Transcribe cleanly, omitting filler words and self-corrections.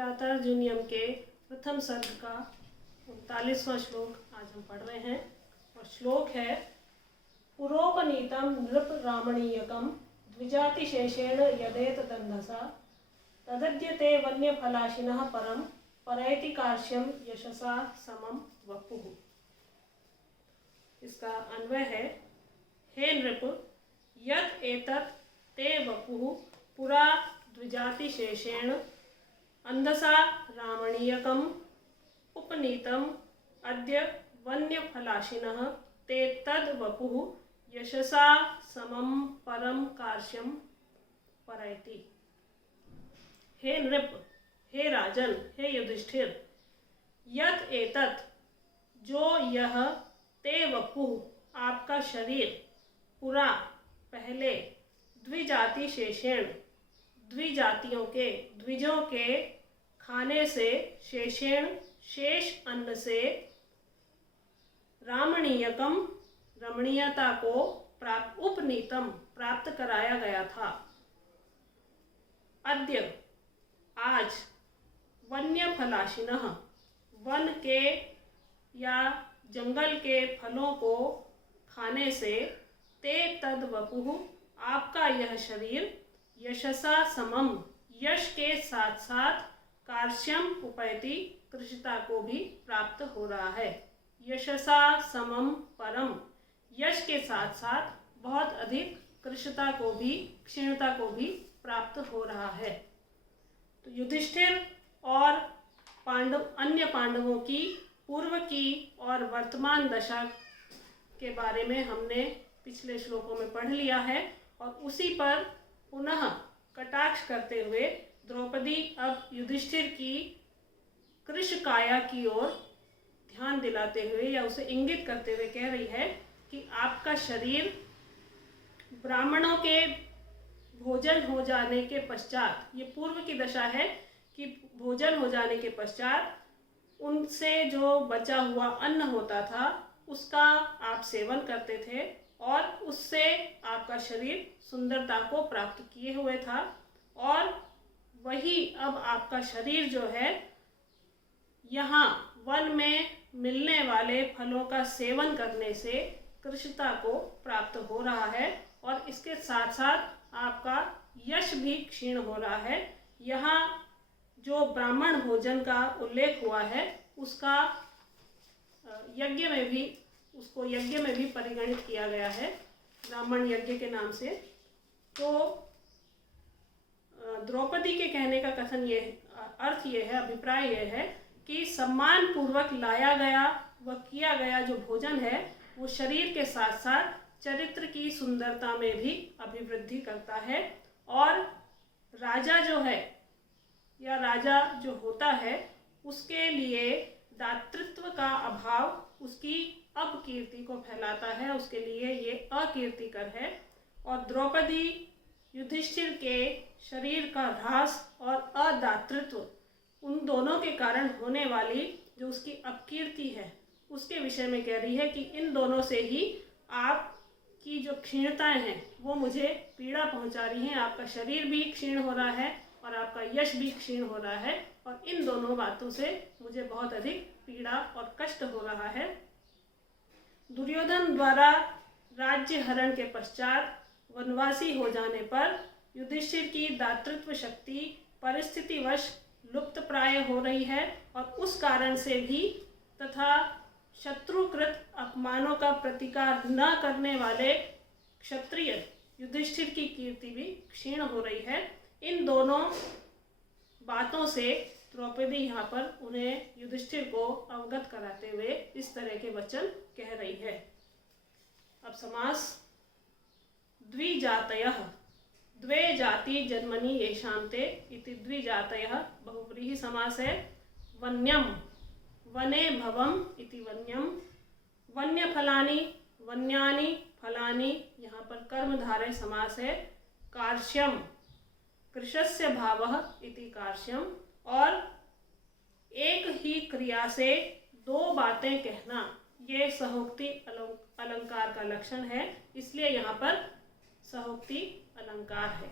किरातार्जुनीयम के प्रथम सर्ग का 39वां श्लोक आज हम पढ़ रहे हैं। और श्लोक है पुरोपनीतम नृप रामणीयकम द्विजातिशेषेण यदेत दंधसा तदद्यते वन्यफलाशिनः परम परैति कार्श्यम यशसा समम वपुः। इसका अन्वय है, हे नृप, यत् एतत् ते वपुः पुरा द्विजातिशेषेण अंधसा रामणीयकम उपनीतम अद्य वन्यफलाशिनः ते तद वपुः यशसा समम परम कार्श्यम परैति। हे नृप, हे राजन, हे युधिष्ठिर, यत् एतत्, जो यह, ते वपुः आपका शरीर, पुरा पहले, द्विजाति शेषेण द्विजातियों के, द्विजों के खाने से, शेषेण शेष अन्न से, रामणीयकम रमणीयता को उपनीतम प्राप्त कराया गया था। अद्य आज, वन्य फलाशिनः वन के या जंगल के फलों को खाने से, ते तद वपुः आपका यह शरीर, यशसा समम यश के साथ साथ, कार्श्यम उपैति कृशता को भी प्राप्त हो रहा है। यशसा समम परम यश के साथ साथ बहुत अधिक कृशता को भी, क्षीणता को भी प्राप्त हो रहा है। तो युधिष्ठिर और अन्य पांडवों की पूर्व की और वर्तमान दशा के बारे में हमने पिछले श्लोकों में पढ़ लिया है और उसी पर पुनः कटाक्ष करते हुए द्रौपदी अब युधिष्ठिर की कृश काया की ओर ध्यान दिलाते हुए या उसे इंगित करते हुए कह रही है कि आपका शरीर ब्राह्मणों के भोजन हो जाने के पश्चात, ये पूर्व की दशा है कि भोजन हो जाने के पश्चात उनसे जो बचा हुआ अन्न होता था उसका आप सेवन करते थे और उससे आपका शरीर सुंदरता को प्राप्त किए हुए था। और वही अब आपका शरीर जो है, यहाँ वन में मिलने वाले फलों का सेवन करने से कृशता को प्राप्त हो रहा है और इसके साथ साथ आपका यश भी क्षीण हो रहा है। यहाँ जो ब्राह्मण भोजन का उल्लेख हुआ है उसका उसको यज्ञ में भी परिगणित किया गया है, ब्राह्मण यज्ञ के नाम से। तो द्रौपदी के कहने का कथन ये अर्थ ये है, अभिप्राय ये है कि सम्मान पूर्वक लाया गया व किया गया जो भोजन है वो शरीर के साथ साथ चरित्र की सुंदरता में भी अभिवृद्धि करता है। और राजा जो है या राजा जो होता है उसके लिए दातृत्व का अभाव उसकी अपकीर्ति को फैलाता है, उसके लिए ये अकीर्तिकर है। और द्रौपदी युधिष्ठिर के शरीर का ह्रास और अदातृत्व, उन दोनों के कारण होने वाली जो उसकी अपकीर्ति है उसके विषय में कह रही है कि इन दोनों से ही आपकी जो क्षीणताएं हैं वो मुझे पीड़ा पहुंचा रही हैं। आपका शरीर भी क्षीण हो रहा है और आपका यश भी क्षीण हो रहा है और इन दोनों बातों से मुझे बहुत अधिक पीड़ा और कष्ट हो रहा है। दुर्योधन द्वारा राज्य हरण के पश्चात वनवासी हो जाने पर युधिष्ठिर की दातृत्व शक्ति परिस्थितिवश लुप्त प्राय हो रही है और उस कारण से भी तथा शत्रुकृत अपमानों का प्रतिकार न करने वाले क्षत्रिय युधिष्ठिर की कीर्ति भी क्षीण हो रही है। इन दोनों बातों से द्रौपदी यहाँ पर उन्हें युधिष्ठिर को अवगत कराते हुए इस तरह के वचन कह रही है। अब समास, द्विजातयः द्वे जाति जन्मनि येषां ते इति द्विजातयः बहुव्रीहि समास है। वन्यम वने भवम इति वन्यम, वन्यफलानि वन्यानि फलानि, यहाँ पर कर्मधारय समास है। कार्श्यम कृशस्य भावः इति कार्श्यम, और एक ही क्रिया से दो बातें कहना ये सहोक्ति अलंकार का लक्षण है, इसलिए यहाँ पर सहोक्ति अलंकार है।